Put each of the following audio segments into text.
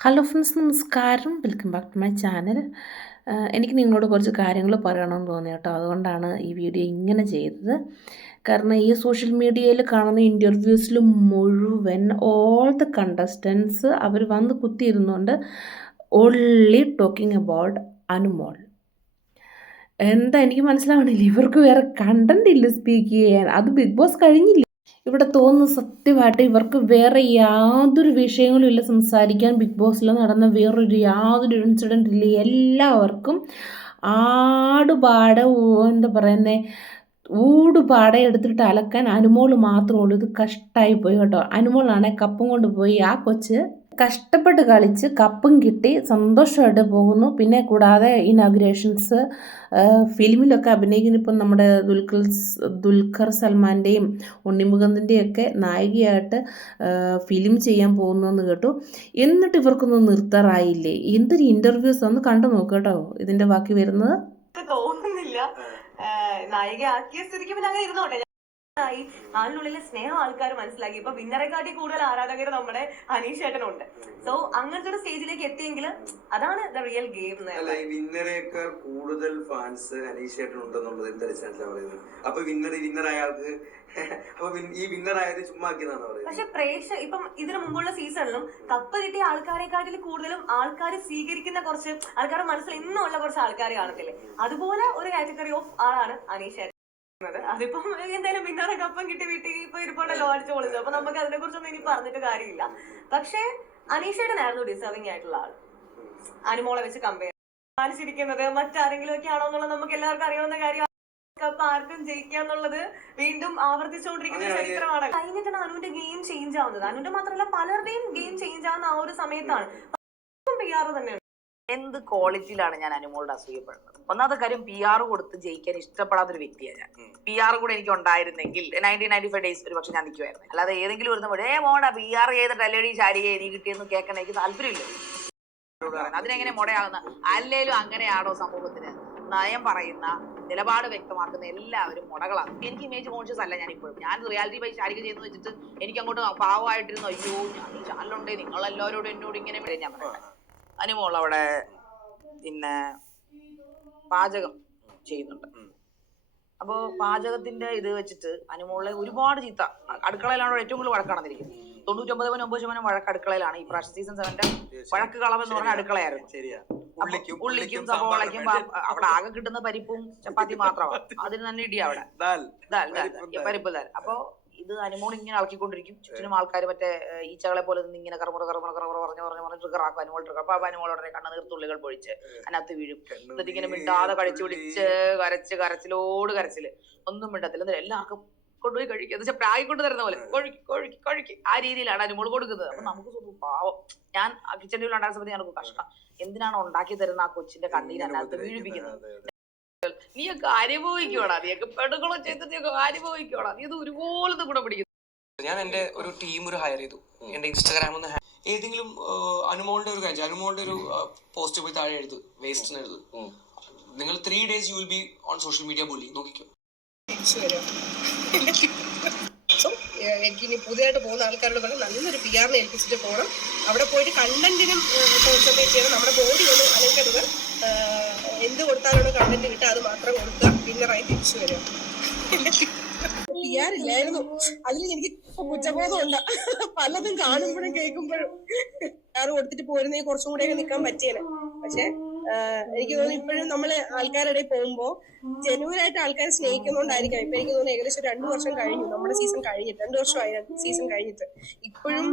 Hello friends നമസ്കാരം. Welcome back to my channel എനിക്ക് നിങ്ങളോട് കുറച്ച് കാര്യങ്ങൾ പറയണമെന്ന് തോന്നി കേട്ടോ. അതുകൊണ്ടാണ് ഈ വീഡിയോ ഇങ്ങനെ ചെയ്തത്. കാരണം ഈ സോഷ്യൽ മീഡിയയിൽ കാണുന്ന ഇന്റർവ്യൂസിൽ മുഴുവൻ ഓൾ ദ കണ്ടസ്റ്റൻസ് അവർ വന്ന് കുത്തിയിരുന്നുകൊണ്ട് ഓൺലി ടോക്കിംഗ് അബൌട്ട് അനുമോൾ എന്താ എനിക്ക് മനസ്സിലാവണില്ല. ഇവർക്ക് വേറെ കണ്ടന്റ് ഇല്ല സ്പീക്ക് ചെയ്യാൻ. അത് ബിഗ് ബോസ് കഴിഞ്ഞില്ല? ഇവിടെ തോന്നുന്ന സത്യമായിട്ട് ഇവർക്ക് വേറെ യാതൊരു വിഷയങ്ങളും ഇല്ല സംസാരിക്കാൻ ബിഗ് ബോസിൽ നടന്ന വേറൊരു യാതൊരു ഇൻസിഡന്റ് ഇല്ല. എല്ലാവർക്കും ആടുപാട എന്താ പറയുന്നത് ഊടുപാടെ എടുത്തിട്ട് അലക്കാൻ അനുമോൾ മാത്രമേ ഉള്ളൂ. ഇത് കഷ്ടമായി പോയി കേട്ടോ. അനുമോളാണെ കപ്പും കൊണ്ട് പോയി ആ കൊച്ച് കഷ്ടപ്പെട്ട് കളിച്ച് കപ്പും കിട്ടി സന്തോഷമായിട്ട് പോകുന്നു. പിന്നെ കൂടാതെ ഇനാഗ്രേഷൻസ് ഫിലിമിലൊക്കെ അഭിനയിക്കുന്ന ഇപ്പം നമ്മുടെ ദുൽഖർ ദുൽഖർ സൽമാന്റെയും ഉണ്ണിമുഖത്തിന്റെയും ഒക്കെ നായികയായിട്ട് ഫിലിം ചെയ്യാൻ പോകുന്നു എന്ന് കേട്ടു. എന്നിട്ട് ഇവർക്കൊന്നും നിർത്താറായില്ലേ? എന്തൊരു ഇന്റർവ്യൂസ് ഒന്ന് കണ്ടു നോക്ക് കേട്ടോ ഇതിന്റെ ബാക്കി വരുന്നത്. തോന്നുന്നില്ല. നായിക ആക്കിയ സ്ഥിതിക്ക് പിന്നെ അങ്ങനെ ഇരുന്നോട്ടെ. ആയി. ആളിനുള്ളിലെ സ്നേഹം ആൾക്കാർ മനസ്സിലാക്കി. ഇപ്പൊ വിന്നറെക്കാട്ടി കൂടുതൽ ആരാധകർ നമ്മുടെ അനീഷ് ചേട്ടനുണ്ട് സോ അങ്ങനത്തെ ഒരു സ്റ്റേജിലേക്ക് എത്തിയെങ്കിൽ അതാണ് ദ റിയൽ ഗെയിം വിന്നറേക്കാൾ കൂടുതൽ ഫാൻസ് അനീഷ് ചേട്ടൻ ഉണ്ടെന്നുള്ളത് എന്റെ അടിസ്ഥാനത്തിലാണ് പറയുന്നത്. അപ്പൊ വിന്നർ വിന്നർ അപ്പൊ ഈ ആയത് പറയുന്നത്? പക്ഷെ പ്രേക്ഷ ഇപ്പം ഇതിനു മുമ്പുള്ള സീസണിലും കപ്പ് കിട്ടിയ ആൾക്കാരെക്കാട്ടിൽ കൂടുതലും ആൾക്കാർ സ്വീകരിക്കുന്ന കുറച്ച് ആൾക്കാരുടെ മനസ്സിൽ ഇന്നുമുള്ള കുറച്ച് ആൾക്കാർ കാണത്തില്ലേ? അതുപോലെ ഒരു കാറ്റഗറി ഓഫ് ആളാണ് അനീഷ് അതിപ്പം എന്തായാലും പിന്നാറെ കപ്പം കിട്ടി വീട്ടിൽ ഇപ്പൊ ഇരിപ്പുണ്ടല്ലോ അടിച്ചു പൊളിച്ചു. അപ്പൊ നമുക്ക് അതിനെ കുറിച്ചൊന്നും ഇനി പറഞ്ഞിട്ട് കാര്യമില്ല. പക്ഷേ അനീഷേട്ടനായിരുന്നു ഡിസേർവിംഗ് ആയിട്ടുള്ള ആൾ. അനുമോളെ വെച്ച് കമ്പയർ കാണിച്ചിരിക്കുന്നത് മറ്റാരെങ്കിലും ഒക്കെ ആണോ എന്നുള്ളത് നമുക്ക് എല്ലാവർക്കും അറിയാവുന്ന കാര്യം കപ്പ് ആർക്കും ജയിക്കാന്നുള്ളത് വീണ്ടും ആവർത്തിച്ചുകൊണ്ടിരിക്കുന്ന ചരിത്രമാണ്. കഴിഞ്ഞിട്ടാണ് അനുവിന്റെ ഗെയിം ചേഞ്ച് ആവുന്നത്. അനുവിന്റെ മാത്രമല്ല പലരുടെയും ഗെയിം ചേഞ്ച് ആവുന്ന ആ ഒരു സമയത്താണ്. പി ആർ തന്നെയാണ് എന്ത് ക്വാളിറ്റിയിലാണ് ഞാൻ അനുമോളുടെ അസൂയപ്പെടുന്നത്? ഒന്നാമത്തെ കാര്യം പി ആർ കൊടുത്ത് ജയിക്കാൻ ഇഷ്ടപ്പെടാത്ത ഒരു വ്യക്തിയാണ് ഞാൻ. പി ആർ കൂടെ എനിക്ക് ഉണ്ടായിരുന്നെങ്കിൽ നയന്റീൻ നയന്റി ഫൈവ് ഡേയ്സ് ഒരു പക്ഷെ ഞാൻ നിൽക്കുമായിരുന്നു അല്ലാതെ ഏതെങ്കിലും ഒരു ഏ മോടാ പി ആർ ചെയ്തിട്ട് അല്ലേടി ശാരിക നീ കിട്ടിയെന്ന് കേൾക്കണ? എനിക്ക് താല്പര്യമില്ല. അതിനെങ്ങനെ മുടയാകുന്ന അല്ലേലും അങ്ങനെയാണോ സമൂഹത്തിന് നയം പറയുന്ന നിലപാട് വ്യക്തമാക്കുന്ന എല്ലാവരും മുടകളാണ്. എനിക്ക് ഇമേജ് കോൺഷ്യസ് അല്ല ഞാൻ ഇപ്പോഴും. ഞാൻ റിയാലിറ്റി ബൈ ശാരിക ചെയ്തെന്ന് വെച്ചിട്ട് എനിക്ക് അങ്ങോട്ട് പാവമായിട്ടിരുന്നു അയ്യോ ഞാൻ ഈ ചാനലുണ്ടേ നിങ്ങളെല്ലാവരോടും എന്നോട് ഇങ്ങനെ ഞാൻ പറയട്ടെ. അനുമോൾ അവിടെ പിന്നെ പാചകം ചെയ്യുന്നുണ്ട്. അപ്പോ പാചകത്തിന്റെ ഇത് വെച്ചിട്ട് അനുമോളെ ഒരുപാട് ചീത്ത അടുക്കളയിലാണ് ഏറ്റവും കൂടുതൽ വഴക്കാണെന്നിരിക്കുന്നത് തൊണ്ണൂറ്റൊമ്പത് പോയിന്റ് ഒമ്പത് ശതമാനം വഴക്ക് അടുക്കളയിലാണ്. ഈ പ്രാവശ്യം സീസൺ സെവന്റെ വഴക്ക് കളവെന്ന് പറഞ്ഞ അടുക്കളയായിരുന്നു. ഉള്ളിക്കും സവോളയ്ക്കും അവിടെ ആകെ കിട്ടുന്ന പരിപ്പും ചപ്പാത്തി മാത്രമാണ്. അതിന് തന്നെ ഇടിയ അവിടെ. പരിപ്പ് ദാൽ. അപ്പൊ ഇത് അനുമോൺ ഇങ്ങനെ ഇളക്കിക്കൊണ്ടിരിക്കും ചുറ്റിനും ആൾക്കാർ മറ്റേ ഈച്ചകളെ പോലെ നിന്ന് ഇങ്ങനെ കറമുറ കറമുറ കറമുറ പറഞ്ഞു പറഞ്ഞു പറഞ്ഞു ട്രിഗർ ആക്കും അനുമോൾ ട്രിഗർ അപ്പൊ അനുമോൾ ഉടനെ കണ്ണുനീർത്തുള്ളികൾ പൊഴിച്ച് അതിനകത്ത് വീഴും. എന്നിട്ട് ഇങ്ങനെ മിണ്ടാതെ കഴിച്ചു പിടിച്ച് കരച്ച് കരച്ചിലോട് കരച്ചിൽ. ഒന്നും മിണ്ടത്തില്ല. എന്നിട്ട് എല്ലാവർക്കും കൊണ്ടുപോയി കഴിക്കും. എന്ന് വെച്ചാൽ പ്രായം കൊണ്ട് തരുന്ന പോലെ. കൊഴുക്കി കൊഴുക്കി കൊഴുക്കി. ആ രീതിയിലാണ് അനുമോൾ കൊടുക്കുന്നത്. അപ്പൊ നമുക്ക് തോന്നും പാവം. ഞാൻ കിച്ചണിൽ ഉണ്ടാകുന്ന സമയത്ത് ഞാൻ കഷ്ടം എന്തിനാണ് ഉണ്ടാക്കി തരുന്ന ആ കൊച്ചിന്റെ കണ്ണീരനകത്ത് വീഴിപ്പിക്കുന്നത്. നീയൊക്കെ അനുഭവിക്കോടാ നീയൊക്കെ പെടുകളോ ചെയ്തിട്ട് നീയൊക്കെ അനുഭവിക്കോടാ നീ അത് ഒരുപോലെ കൂടെ പിടിക്കുന്നു. ഞാൻ എന്റെ ഒരു ടീം ഒരു ഹയർ ചെയ്തു. എന്റെ ഇൻസ്റ്റാഗ്രാമിൽ നിന്ന് ഏതെങ്കിലും അനുമോളുടെ ഒരു കാര്യം. അനുമോളുടെ ഒരു പോസ്റ്റ് പോയി താഴെ എഴുതു. വേസ്റ്റിന് എഴുതു. നിങ്ങൾ three days you will be on social media bully നോക്കിക്കോ. എനിക്കിനി പുതിയതായിട്ട് പോകുന്ന ആൾക്കാരോട് പറഞ്ഞാൽ നല്ലൊരു പി ആറിനെ ഏൽപ്പിച്ചിട്ട് പോകണം അവിടെ പോയിട്ട് കണ്ടന്റിനും കോൺസെൻട്രേറ്റ് ചെയ്യണം. നമ്മുടെ ബോഡി ഒന്ന് അലക്കരുത് എന്ത് കൊടുത്താലുള്ള കണ്ടന്റ് കിട്ടുക. അത് തിരിച്ചു വരും. പി ഇല്ലായിരുന്നു അതിൽ എനിക്ക് കുറ്റബോധം ഉണ്ട് പലതും കാണുമ്പോഴും കേൾക്കുമ്പോഴും. കാറ് കൊടുത്തിട്ട് പോരുന്നെങ്കിൽ കുറച്ചും കൂടെ നിൽക്കാൻ പറ്റിയേനെ. പക്ഷെ എനിക്ക് തോന്നുന്നു ഇപ്പോഴും നമ്മൾ ആൾക്കാരുടെ ഇടയിൽ പോകുമ്പോ ജനുവനായിട്ട് ആൾക്കാരെ സ്നേഹിക്കുന്നോണ്ടായിരിക്കാം. ഇപ്പൊ എനിക്ക് തോന്നുന്നു ഏകദേശം രണ്ടു വർഷം കഴിഞ്ഞു. നമ്മുടെ സീസൺ കഴിഞ്ഞിട്ട് രണ്ടു വർഷമായി സീസൺ കഴിഞ്ഞിട്ട്. ഇപ്പോഴും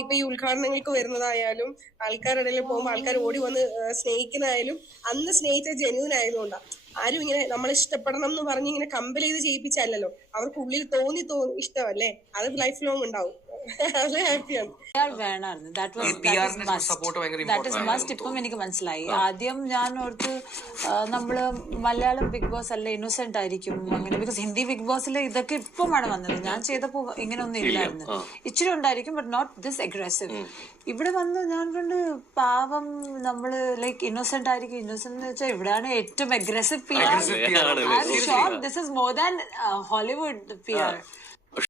ഇപ്പൊ ഈ ഉദ്ഘാടനങ്ങൾക്ക് വരുന്നതായാലും ആൾക്കാരുടെ ഇടയിൽ പോകുമ്പോൾ ആൾക്കാർ ഓടി വന്ന് സ്നേഹിക്കുന്നതായാലും അന്ന് സ്നേഹിച്ച ജനുവൻ ആയതുകൊണ്ടാണ് ആരും ഇങ്ങനെ നമ്മൾ ഇഷ്ടപ്പെടണം എന്ന് പറഞ്ഞ് ഇങ്ങനെ കമ്പൽ ചെയ്ത് ചെയ്യിപ്പിച്ചല്ലോ അവർക്ക് ഉള്ളിൽ തോന്നി തോന്നി ഇഷ്ടമല്ലേ? അത് ലൈഫ് ലോങ് ഉണ്ടാവും. വേണമായിരുന്നു. ദാറ്റ് വാസ് മസ്റ്റ് ഇപ്പം എനിക്ക് മനസ്സിലായി. ആദ്യം ഞാൻ ഓർത്ത് നമ്മൾ മലയാളം ബിഗ് ബോസ് അല്ല ഇന്നോസെന്റ് ആയിരിക്കും അങ്ങനെ. ബിക്കോസ് ഹിന്ദി ബിഗ് ബോസിൽ ഇതൊക്കെ ഇപ്പമാണ് വന്നത്. ഞാൻ ചെയ്തപ്പോ ഇങ്ങനെ ഒന്നും ഇല്ലായിരുന്നു. ഇച്ചിരി ഉണ്ടായിരിക്കും ബട്ട് നോട്ട് ദിസ് അഗ്രസീവ് ഇവിടെ വന്ന് ഞാൻ കണ്ട് പാവം നമ്മൾ ലൈക്ക് ഇന്നോസെന്റ് ആയിരിക്കും. ഇന്നോസെന്റ് എന്ന് വെച്ചാൽ ഇവിടെയാണ് ഏറ്റവും aggressive P R this is more than Hollywood P R